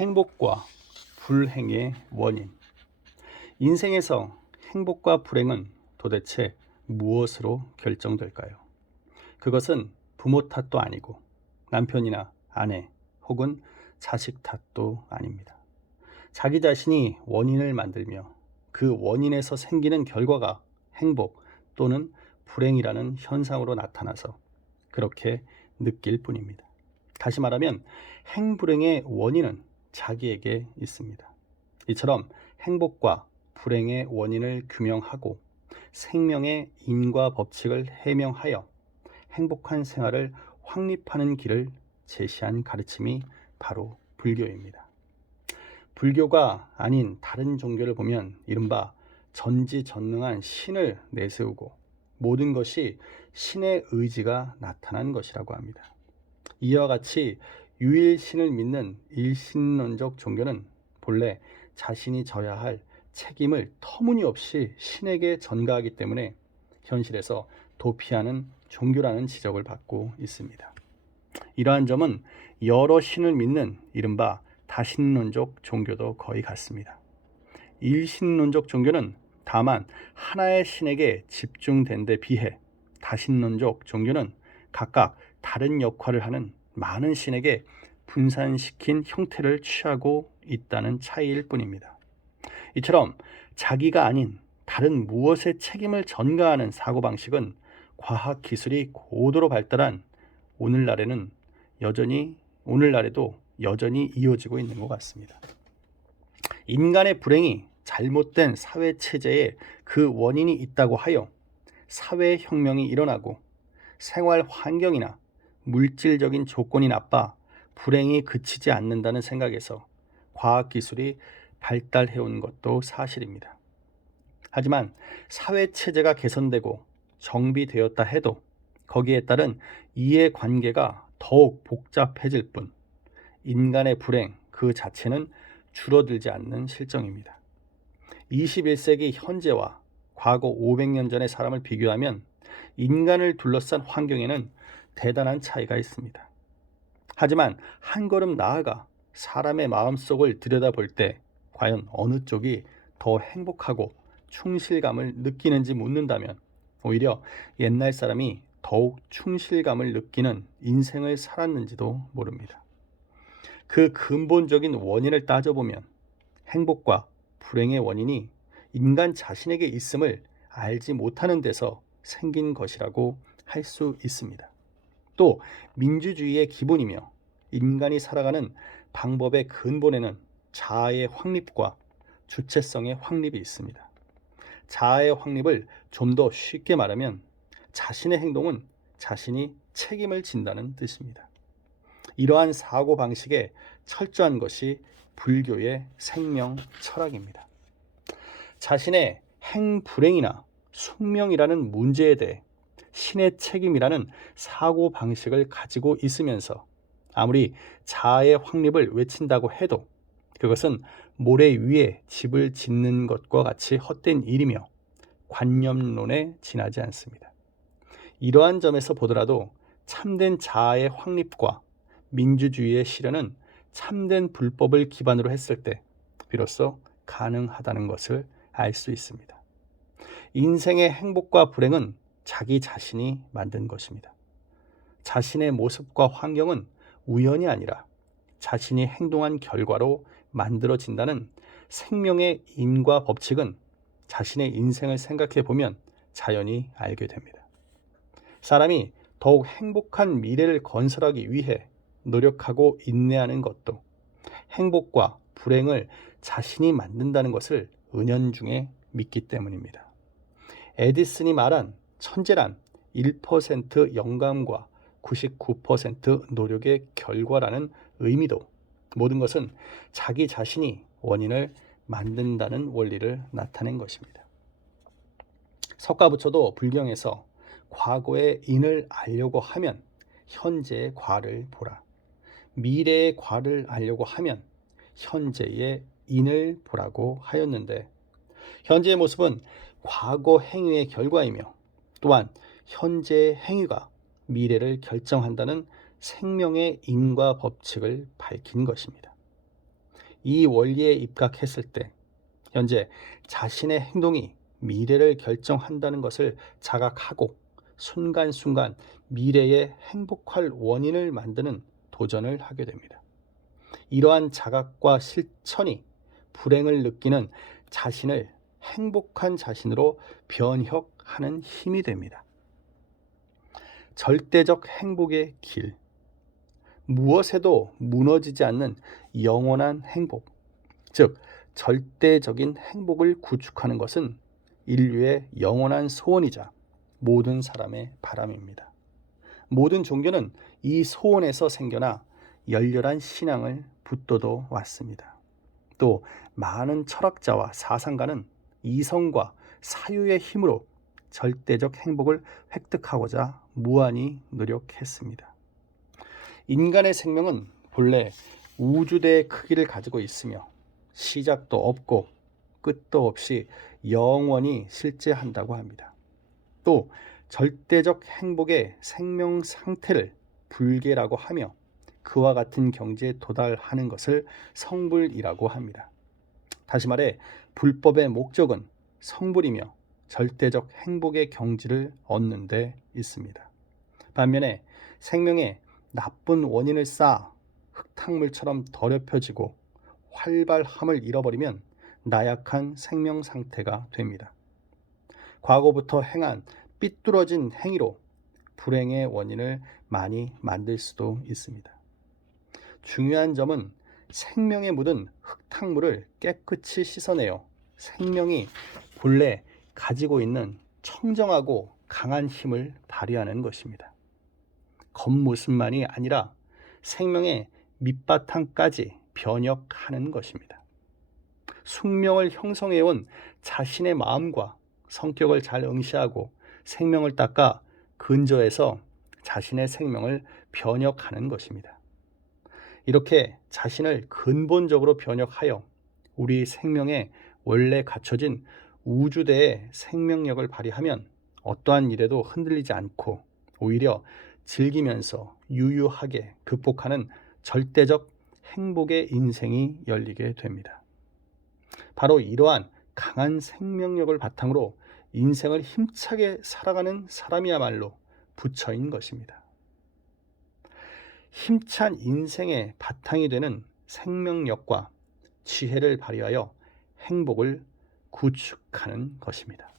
행복과 불행의 원인. 인생에서 행복과 불행은 도대체 무엇으로 결정될까요? 그것은 부모 탓도 아니고 남편이나 아내 혹은 자식 탓도 아닙니다. 자기 자신이 원인을 만들며 그 원인에서 생기는 결과가 행복 또는 불행이라는 현상으로 나타나서 그렇게 느낄 뿐입니다. 다시 말하면 행불행의 원인은 자기에게 있습니다. 이처럼 행복과 불행의 원인을 규명하고 생명의 인과 법칙을 해명하여 행복한 생활을 확립하는 길을 제시한 가르침이 바로 불교입니다. 불교가 아닌 다른 종교를 보면 이른바 전지전능한 신을 내세우고 모든 것이 신의 의지가 나타난 것이라고 합니다. 이와 같이 유일신을 믿는 일신론적 종교는 본래 자신이 져야 할 책임을 터무니없이 신에게 전가하기 때문에 현실에서 도피하는 종교라는 지적을 받고 있습니다. 이러한 점은 여러 신을 믿는 이른바 다신론적 종교도 거의 같습니다. 일신론적 종교는 다만 하나의 신에게 집중된 데 비해 다신론적 종교는 각각 다른 역할을 하는 많은 신에게 분산시킨 형태를 취하고 있다는 차이일 뿐입니다. 이처럼 자기가 아닌 다른 무엇의 책임을 전가하는 사고방식은 과학기술이 고도로 발달한 오늘날에도 여전히 이어지고 있는 것 같습니다. 인간의 불행이 잘못된 사회체제에 그 원인이 있다고 하여 사회혁명이 일어나고 생활 환경이나 물질적인 조건이 나빠 불행이 그치지 않는다는 생각에서 과학기술이 발달해온 것도 사실입니다. 하지만 사회체제가 개선되고 정비되었다 해도 거기에 따른 이해관계가 더욱 복잡해질 뿐 인간의 불행 그 자체는 줄어들지 않는 실정입니다. 21세기 현재와 과거 500년 전의 사람을 비교하면 인간을 둘러싼 환경에는 대단한 차이가 있습니다. 하지만 한 걸음 나아가 사람의 마음속을 들여다볼 때 과연 어느 쪽이 더 행복하고 충실감을 느끼는지 묻는다면 오히려 옛날 사람이 더욱 충실감을 느끼는 인생을 살았는지도 모릅니다. 그 근본적인 원인을 따져보면 행복과 불행의 원인이 인간 자신에게 있음을 알지 못하는 데서 생긴 것이라고 할 수 있습니다. 또 민주주의의 기본이며 인간이 살아가는 방법의 근본에는 자아의 확립과 주체성의 확립이 있습니다. 자아의 확립을 좀 더 쉽게 말하면 자신의 행동은 자신이 책임을 진다는 뜻입니다. 이러한 사고방식에 철저한 것이 불교의 생명 철학입니다. 자신의 행불행이나 숙명이라는 문제에 대해 신의 책임이라는 사고방식을 가지고 있으면서 아무리 자아의 확립을 외친다고 해도 그것은 모래 위에 집을 짓는 것과 같이 헛된 일이며 관념론에 지나지 않습니다. 이러한 점에서 보더라도 참된 자아의 확립과 민주주의의 실현은 참된 불법을 기반으로 했을 때 비로소 가능하다는 것을 알 수 있습니다. 인생의 행복과 불행은 자기 자신이 만든 것입니다. 자신의 모습과 환경은 우연이 아니라 자신이 행동한 결과로 만들어진다는 생명의 인과 법칙은 자신의 인생을 생각해 보면 자연히 알게 됩니다. 사람이 더욱 행복한 미래를 건설하기 위해 노력하고 인내하는 것도 행복과 불행을 자신이 만든다는 것을 은연중에 믿기 때문입니다. 에디슨이 말한 천재란 1% 영감과 99% 노력의 결과라는 의미도 모든 것은 자기 자신이 원인을 만든다는 원리를 나타낸 것입니다. 석가부처도 불경에서 과거의 인을 알려고 하면 현재의 과를 보라. 미래의 과를 알려고 하면 현재의 인을 보라고 하였는데 현재의 모습은 과거 행위의 결과이며 또한 현재의 행위가 미래를 결정한다는 생명의 인과 법칙을 밝힌 것입니다. 이 원리에 입각했을 때 현재 자신의 행동이 미래를 결정한다는 것을 자각하고 순간순간 미래에 행복할 원인을 만드는 도전을 하게 됩니다. 이러한 자각과 실천이 불행을 느끼는 자신을 행복한 자신으로 변혁하는 힘이 됩니다. 절대적 행복의 길. 무엇에도 무너지지 않는 영원한 행복, 즉 절대적인 행복을 구축하는 것은 인류의 영원한 소원이자 모든 사람의 바람입니다. 모든 종교는 이 소원에서 생겨나 열렬한 신앙을 붙들어 왔습니다. 또 많은 철학자와 사상가는 이성과 사유의 힘으로 절대적 행복을 획득하고자 무한히 노력했습니다. 인간의 생명은 본래 우주대의 크기를 가지고 있으며 시작도 없고 끝도 없이 영원히 실재한다고 합니다. 또 절대적 행복의 생명 상태를 불계라고 하며 그와 같은 경지에 도달하는 것을 성불이라고 합니다. 다시 말해 불법의 목적은 성불이며 절대적 행복의 경지를 얻는 데 있습니다. 반면에 생명의 나쁜 원인을 쌓아 흙탕물처럼 더럽혀지고 활발함을 잃어버리면 나약한 생명 상태가 됩니다. 과거부터 행한 삐뚤어진 행위로 불행의 원인을 많이 만들 수도 있습니다. 중요한 점은 생명에 묻은 흙탕물을 깨끗이 씻어내어 생명이 본래 가지고 있는 청정하고 강한 힘을 발휘하는 것입니다. 겉모습만이 아니라 생명의 밑바탕까지 변혁하는 것입니다. 숙명을 형성해온 자신의 마음과 성격을 잘 응시하고 생명을 닦아 근저에서 자신의 생명을 변혁하는 것입니다. 이렇게 자신을 근본적으로 변혁하여 우리 생명에 원래 갖춰진 우주대의 생명력을 발휘하면 어떠한 일에도 흔들리지 않고 오히려 즐기면서 유유하게 극복하는 절대적 행복의 인생이 열리게 됩니다. 바로 이러한 강한 생명력을 바탕으로 인생을 힘차게 살아가는 사람이야말로 부처인 것입니다. 힘찬 인생의 바탕이 되는 생명력과 지혜를 발휘하여 행복을 구축하는 것입니다.